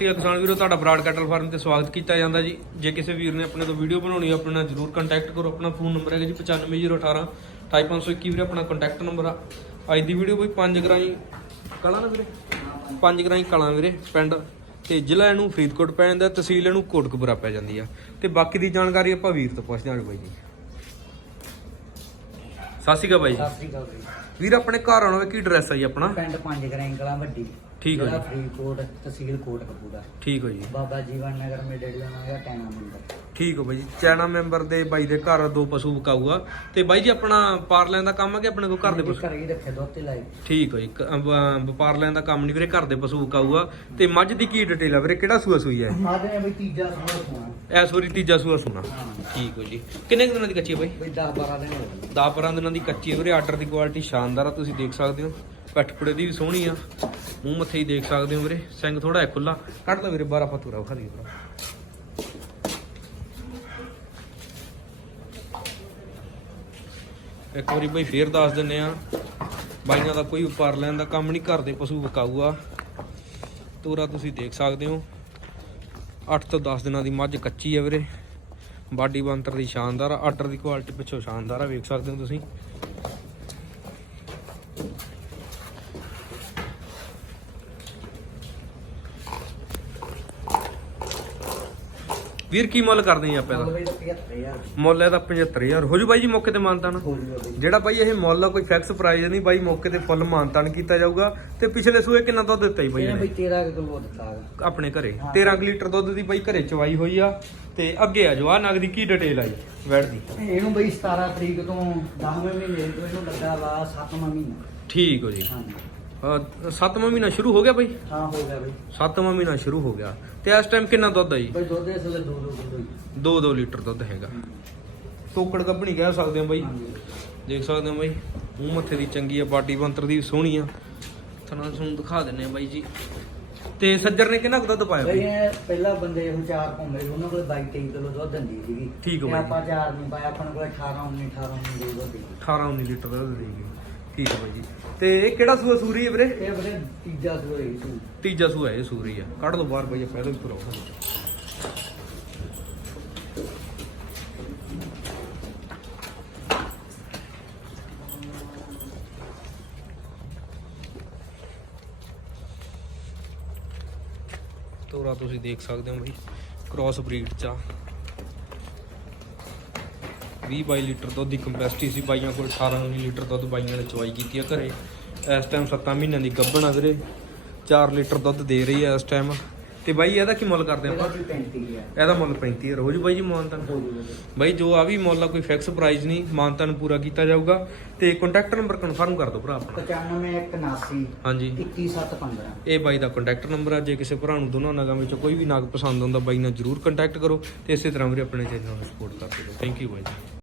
ਤੇ ਕਿਸਾਨ ਵੀਰੋ ਤੁਹਾਡਾ ਬਰਾਡ ਕੈਟਲ ਫਾਰਮ ਤੇ ਸਵਾਗਤ ਕੀਤਾ ਜਾਂਦਾ ਜੀ। ਜੇ ਕਿਸੇ ਵੀਰ ਨੇ ਆਪਣੇ ਤੋਂ ਵੀਡੀਓ ਬਣਾਉਣੀ ਹੈ ਆਪਣੇ ਨਾਲ ਜਰੂਰ ਕੰਟੈਕਟ ਕਰੋ। ਆਪਣਾ ਫੋਨ ਨੰਬਰ ਹੈਗਾ ਜੀ 95018 28521 ਵੀਰੇ ਆਪਣਾ ਕੰਟੈਕਟ ਨੰਬਰ ਆ। ਅੱਜ ਦੀ ਵੀਡੀਓ ਕੋਈ 5 ਗਰਾਈ ਕਲਾ ਨਾ ਵੀਰੇ? 5 ਗਰਾਈ ਕਲਾਂ ਵੀਰੇ ਪਿੰਡ। ਤੇ ਜ਼ਿਲ੍ਹਾ ਇਹਨੂੰ ਫਰੀਦਕੋਟ ਪੈ ਜਾਂਦਾ ਤਹਿਸੀਲ ਇਹਨੂੰ ਕੋਟਕਪੂਰਾ ਪੈ ਜਾਂਦੀ ਆ। ਤੇ ਬਾਕੀ ਦੀ ਜਾਣਕਾਰੀ ਆਪਾਂ ਵੀਰ ਤੋਂ ਪੁੱਛਦੇ ਹਾਂ ਬਾਈ ਜੀ। ਸਤਿ ਸ਼੍ਰੀ ਅਕਾਲ ਬਾਈ ਜੀ। ਸਤਿ ਸ੍ਰੀ ਅਕਾਲ ਵੀਰ ਆਪਣੇ ਘਰ ਆਉਣਾ ਕੀ ਐਡਰੈਸ ਆ ਜੀ ਆਪਣਾ? ਪਿੰਡ ਪੰਜ ਗਰੈਂਕਲਾਂ ਵੱਡੀ। ਠੀਕ ਹੈ ਜੀ। ਫਰੀਦਕੋਟ ਤਹਿਸੀਲ ਕੋਟਕਪੂਰਾ। ਠੀਕ ਹੋ ਜੀ। ਬਾਬਾ ਜੀਵਨ ਨਗਰ ਮੇ ਡੇੜੀ ਦਾ ਟੈਨਾ ਮੰਦਰ ਠੀਕ ਹੋ ਬਾਈ ਜੀ। ਚੈਨਾ ਮੈਂਬਰ ਦੇ ਬਾਈ ਦੇ ਘਰ ਦੋ ਪਸ਼ੂ ਵਿਕਾਊਗਾ ਤੇ ਬਾਈ ਜੀ ਆਪਣਾ ਪਾਰ ਲੈਣ ਦਾ ਕੰਮ ਹੈ ਕਿ ਆਪਣੇ ਕੋਲ ਘਰ ਦੇ ਪਸ਼ੂ? ਘਰ ਹੀ ਰੱਖੇ ਦੁੱਧ ਤੇ ਲਾਈ। ਠੀਕ ਹੋ ਜੀ। ਕ- ਅਮ, ਅਮ, ਵਪਾਰ ਲੈਣ ਦਾ ਕੰਮ ਨਹੀਂ ਵੀਰੇ ਘਰ ਦੇ ਪਸ਼ੂ ਵਿਕਾਊਗਾ ਤੇ ਮੱਝ ਦੀ ਕੀ ਡਿਟੇਲ ਆ ਵੀਰੇ? ਕਿਹੜਾ ਸੂਆ ਸੂਈ ਹੈ ਆਦੇ ਬਈ ਤੀਜਾ ਸੋਣਾ ਸੋਣਾ ਐਸ ਵਾਰੀ ਤੀਜਾ ਸੂਆ ਸੁਣਾ। ਠੀਕ ਹੋ ਜੀ। ਕਿੰਨੇ ਕੁ ਦਿਨਾਂ ਦੀ ਕੱਚੀ ਹੈ ਬਾਈ? ਬਈ 10 12 ਦਿਨ ਹੋ ਗਏ। 10 15 ਦਿਨਾਂ ਦੀ ਕੱਚੀ ਹੈ ਵੀਰੇ। ਆਰਡਰ ਦੀ ਕੁਆਲਿਟੀ ਸ਼ਾਨਦਾਰ ਆ ਤੁਸੀਂ ਦੇਖ ਸਕਦੇ ਹੋ। ਪੱਠਪੜੇ ਦੀ ਵੀ ਸੋਹਣੀ ਆ। ਮੂੰਹ ਮੱਥੇ ਹੀ ਦੇਖ ਸਕਦੇ ਹੋ ਵੀਰੇ। ਸਿੰਘ ਥੋੜਾ ਜਿਹਾ ਖੁੱਲਾ ਕੱਢ ਲਓ ਵੀਰੇ 12 ਪਤੂਰਾ ਵਿਖਾ ਦਿਓ ਇੱਕ ਵਾਰੀ ਬਈ ਫੇਰ ਦੱਸ ਦਿੰਨੇ ਆ, ਬਾਈਆਂ ਦਾ ਕੋਈ ਵਪਾਰ ਲੈਣ ਦਾ ਕੰਮ ਨਹੀਂ, ਘਰ ਦੇ ਪਸ਼ੂ ਵਿਕਾਊ ਆ ਤੋਰਾ ਤੁਸੀਂ ਦੇਖ ਸਕਦੇ ਹੋ। 8 ਤੋਂ 10 ਦਿਨਾਂ ਦੀ ਮੱਝ ਕੱਚੀ ਆ ਵੀਰੇ। ਬਾਡੀ ਬੰਤਰ ਦੀ ਸ਼ਾਨਦਾਰ ਆ। ਆਰਡਰ ਦੀ ਕੁਆਲਿਟੀ ਪਿੱਛੋਂ ਸ਼ਾਨਦਾਰ ਆ, ਵੇਖ ਸਕਦੇ ਹੋ ਤੁਸੀਂ। ਵੀਰ ਕੀ ਮੁੱਲ ਕਰਦੇ ਜੀ ਆਪਾਂ ਮੁੱਲ ਇਹਦਾ ਬਈ 75000 ਮੁੱਲ ਇਹਦਾ 75000 ਹੋ ਜੂ ਬਾਈ ਜੀ ਮੌਕੇ ਤੇ ਮਾਨਤਾਨ? ਜਿਹੜਾ ਬਾਈ ਇਹ ਮੁੱਲ ਆ ਕੋਈ ਫਿਕਸ ਪ੍ਰਾਈਸ ਨਹੀਂ ਬਾਈ ਮੌਕੇ ਤੇ ਫੁੱਲ ਮਾਨਤਾਨ ਕੀਤਾ ਜਾਊਗਾ। ਤੇ ਪਿਛਲੇ ਸੂਏ ਕਿੰਨਾ ਦੁੱਧ ਦਿੱਤਾ ਜੀ ਬਾਈ ਬਈ 13 ਕਿਲੋ ਦਿੱਤਾ। ਆਪਣੇ ਘਰੇ। ਹਾਂ। 13 ਕੁ ਲੀਟਰ ਦੁੱਧ ਦੀ ਬਾਈ ਘਰੇ ਚਵਾਈ ਹੋਈ ਆ। ਤੇ ਅੱਗੇ ਆ ਜੋ ਆ ਨਗ ਦੀ ਕੀ ਡਿਟੇਲ ਆਈ ਵੈਟ ਦੀ? ਇਹਨੂੰ ਬਈ 17 ਤਰੀਕ ਤੋਂ 10ਵੇਂ ਮਹੀਨੇ ਤੋਂ ਇਹਨੂੰ ਲੱਗਾ ਵਾ 7ਵਾਂ ਮਹੀਨਾ। ਠੀਕ ਹੋ ਜੀ। ਹਾਂਜੀ। ਅਹ ਸੱਤਵਾਂ ਮਹੀਨਾ ਸ਼ੁਰੂ ਹੋ ਗਿਆ ਬਾਈ? ਹਾਂ ਹੋ ਗਿਆ ਬਈ। ਸੱਤਵਾਂ ਮਹੀਨਾ ਸ਼ੁਰੂ ਹੋ ਗਿਆ। ਤੇ ਇਸ ਟਾਈਮ ਕਿੰਨਾ ਦੁੱਧ ਆ ਜੀ? ਬਈ ਦੁੱਧ ਇਸ ਵੇਲੇ 2 2 ਕਿਲੋ ਹੀ। 2-2 ਲੀਟਰ ਦੁੱਧ ਹੈਗਾ। ਤੋਕੜ ਗੱਭਣੀ ਕਹਿ ਸਕਦੇ ਹਾਂ ਬਾਈ? ਹਾਂਜੀ। ਦੇਖ ਸਕਦੇ ਹੋ ਬਾਈ? ਮੂੰਹ ਮੱਥੇ ਦੀ ਚੰਗੀ ਆ ਬਾਡੀ ਬੰਤਰ ਦੀ ਵੀ ਸੋਹਣੀ ਆ। ਤੁਹਾਨੂੰ ਤੁਹਾਨੂੰ ਦਿਖਾ ਦਿੰਨੇ ਆ ਬਾਈ ਜੀ। ਤੇ ਸੱਜਰ ਨੇ ਕਿੰਨਾ ਕੁ ਦੁੱਧ ਪਾਇਆ ਬਈ? ਬਾਈ ਇਹ ਪਹਿਲਾਂ ਬੰਦੇ ਹੁਣ ਚਾਰ ਘੁੰਮੇ ਸੀ, ਉਹਨਾਂ ਕੋਲ 22 23 ਕਿਲੋ ਦੁੱਧ ਦਿੰਦੀ ਸੀਗੀ। ਠੀਕ ਆ ਤੇ ਬਾਈ। ਆਪਾਂ ਚਾਰ ਨਹੀਂ ਪਾਇਆ ਆਪਾਂ ਕੋਲ 18 19 18 19 ਕਿਲੋ ਦੁੱਧ ਦੀ। 18-19 ਲੀਟਰ ਦੁੱਧ ਦੇਗੀ ਠੀਕ ਹੈ ਬਾਈ ਜੀ। ਤੇ ਇਹ ਕਿਹੜਾ ਸੂਆ ਸੂਰੀ ਹੈ ਵੀਰੇ? ਇਹ ਬਰੇ ਤੀਜਾ ਸੂਆ ਹੀ ਸੀ ਤੀਜਾ ਸੂਆ ਇਹ ਸੂਰੀ ਆ। ਕੱਢ ਲਓ ਬਾਹਰ ਬਾਈ ਪਹਿਲਾਂ ਵੀ ਤੁਰਾਓ ਤੋਰਾ ਤੁਸੀਂ ਦੇਖ ਸਕਦੇ ਹੋ ਬਾਈ ਕ੍ਰਾਸ ਬਰੀਡ ਚ ਆ। 20 22 ਲੀਟਰ ਦੁੱਧ ਦੀ ਕੰਪੈਸਿਟੀ ਸੀ ਬਾਈਆਂ ਕੋਲ 18 19 ਲੀਟਰ ਦੁੱਧ ਬਾਈਆਂ ਨੇ ਚਵਾਈ ਕੀਤੀ ਆ ਘਰੇ। ਇਸ ਟਾਈਮ 7 ਮਹੀਨਿਆਂ ਦੀ ਗੱਭਣ ਆ ਵੀਰੇ। 4 ਲੀਟਰ ਦੁੱਧ ਦੇ ਰਹੀ ਆ ਇਸ ਟਾਈਮ ਤੇ ਬਾਈ ਇਹਦਾ ਕੀ ਮੁੱਲ ਕਰਦੇ ਇਹਦਾ ਆਪਾਂ ਵੀ 35 ਗਿਆ ਇਹਦਾ ਮੁੱਲ 35 ਰੋਜ਼ ਬਾਈ ਜੀ ਮਾਨਤਨ? ਹੋ ਬਈ। ਬਾਈ ਜੋ ਆ ਵੀ ਮੁੱਲ ਆ ਕੋਈ ਫਿਕਸ ਪ੍ਰਾਈਸ ਨਹੀਂ। ਮਾਨਤਨ ਪੂਰਾ ਕੀਤਾ ਜਾਊਗਾ। ਤੇ ਕੰਟੈਕਟ ਨੰਬਰ ਕਨਫਰਮ ਕਰ ਦਿਓ ਭਰਾ ਆਪਣਾ। 95 81 ਹਾਂਜੀ। 21715 ਇਹ ਬਾਈ ਦਾ ਕੰਟੈਕਟ ਨੰਬਰ ਆ। ਜੇ ਕਿਸੇ ਭਰਾ ਨੂੰ ਦੋਨੋਂ ਨਗਾਂ ਵਿੱਚੋਂ ਕੋਈ ਵੀ ਨਗ ਪਸੰਦ ਆਉਂਦਾ ਬਾਈ ਨਾਲ ਜਰੂਰ ਕੰਟੈਕਟ ਕਰੋ। ਤੇ ਇਸੇ ਤਰ੍ਹਾਂ ਵੀਰੇ ਆਪਣੇ ਚੈਨਲ ਨੂੰ ਸਪੋਰਟ ਕਰਦੇ ਰਹੋ। ਥੈਂਕ ਯੂ ਬਾਈ ਜੀ।